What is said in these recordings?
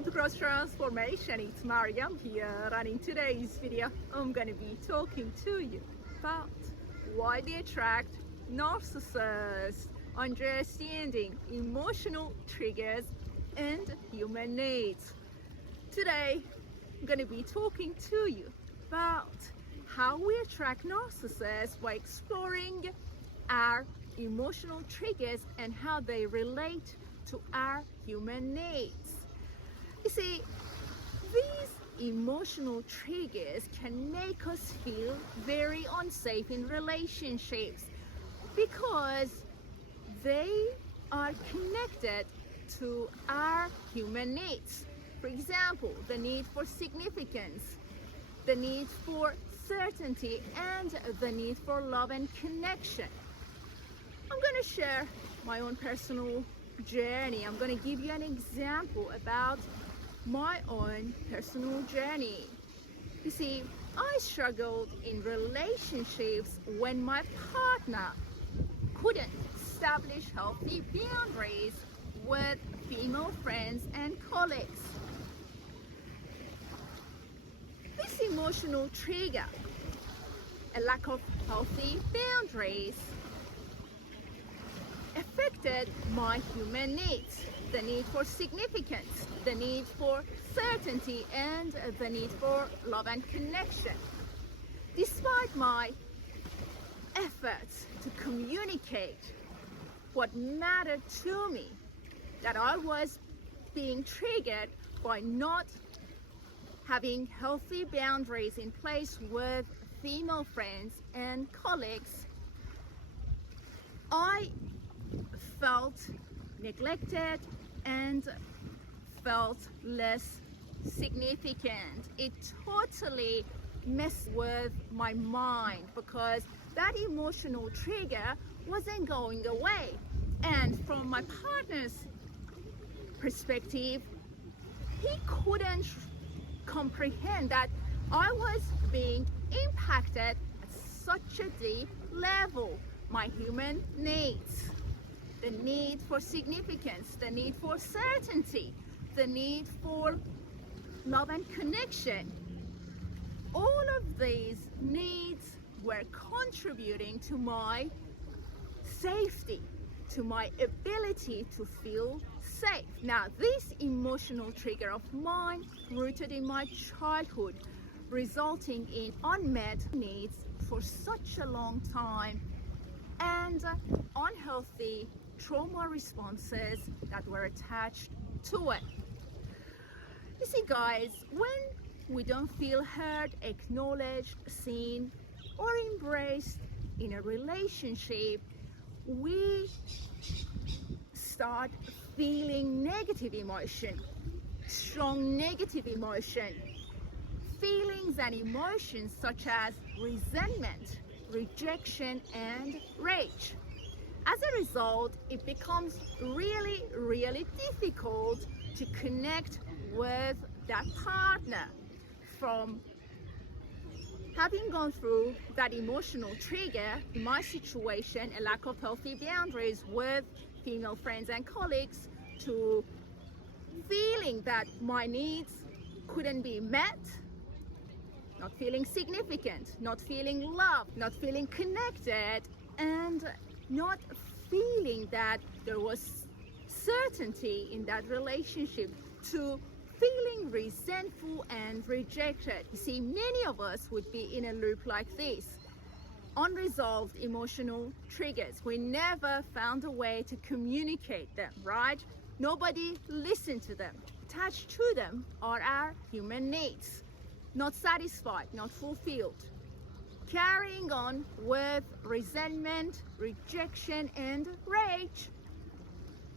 Welcome to Cross Transformation. It's Maryam here, and in today's video I'm going to be talking to you about why they attract narcissists, understanding emotional triggers and human needs. Today I'm going to be talking to you about how we attract narcissists by exploring our emotional triggers and how they relate to our human needs. You see, these emotional triggers can make us feel very unsafe in relationships because they are connected to our human needs. For example, the need for significance, the need for certainty, and the need for love and connection. I'm going to share my own personal journey. I'm going to give you an example about my own personal journey. You see, I struggled in relationships when my partner couldn't establish healthy boundaries with female friends and colleagues. This emotional trigger, a lack of healthy boundaries, affected my human needs, the need for significance, the need for certainty, and the need for love and connection. Despite my efforts to communicate what mattered to me, that I was being triggered by not having healthy boundaries in place with female friends and colleagues, I felt neglected and felt less significant. It totally messed with my mind because that emotional trigger wasn't going away. And from my partner's perspective, he couldn't comprehend that I was being impacted at such a deep level. My human needs, the need for significance, the need for certainty, the need for love and connection. All of these needs were contributing to my safety, to my ability to feel safe. Now, this emotional trigger of mine rooted in my childhood, resulting in unmet needs for such a long time and unhealthy trauma responses that were attached to it. You see, guys, when we don't feel heard, acknowledged, seen, or embraced in a relationship, we start feeling negative emotion, strong negative emotion, feelings and emotions such as resentment, rejection, and rage. As a result, it becomes really difficult to connect with that partner. From having gone through that emotional trigger, in my situation, a lack of healthy boundaries with female friends and colleagues, to feeling that my needs couldn't be met, not feeling significant, not feeling loved, not feeling connected, and not feeling that there was certainty in that relationship, to feeling resentful and rejected. You see, many of us would be in a loop like this. Unresolved emotional triggers. We never found a way to communicate them, right? Nobody listened to them. Attached to them are our human needs. Not satisfied, not fulfilled. Carrying on with resentment, rejection, and rage.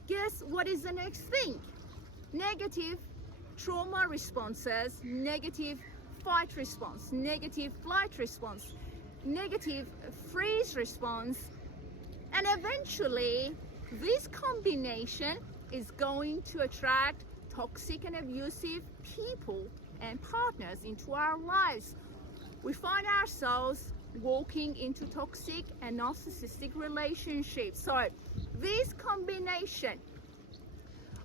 Guess what is the next thing? Negative trauma responses, negative fight response, negative flight response, negative freeze response, and eventually this combination is going to attract toxic and abusive people and partners into our lives. We find ourselves walking into toxic and narcissistic relationships. So this combination,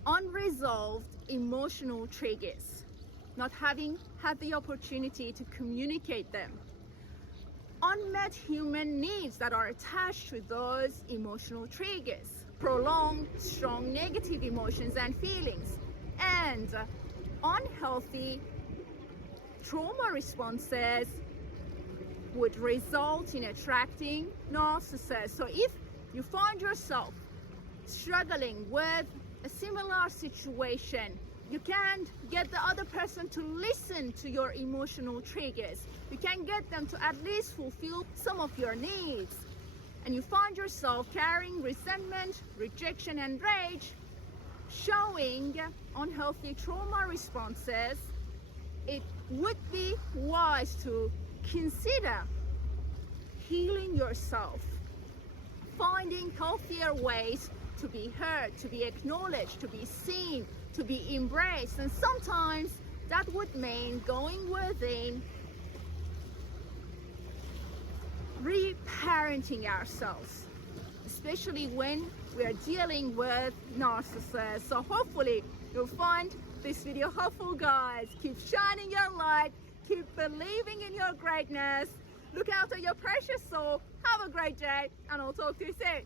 unresolved emotional triggers, not having had the opportunity to communicate them. Unmet human needs that are attached to those emotional triggers, prolonged strong negative emotions and feelings, and unhealthy trauma responses would result in attracting narcissists. So if you find yourself struggling with a similar situation, you can get the other person to listen to your emotional triggers. You can get them to at least fulfill some of your needs. And you find yourself carrying resentment, rejection, and rage, showing unhealthy trauma responses, it would be wise to consider healing yourself, finding healthier ways to be heard, to be acknowledged, to be seen, to be embraced. And sometimes that would mean going within, reparenting ourselves, especially when we are dealing with narcissists. So hopefully you'll find this video helpful, guys. Keep shining your light, keep believing in your greatness, look after your precious soul. Have a great day, and I'll talk to you soon.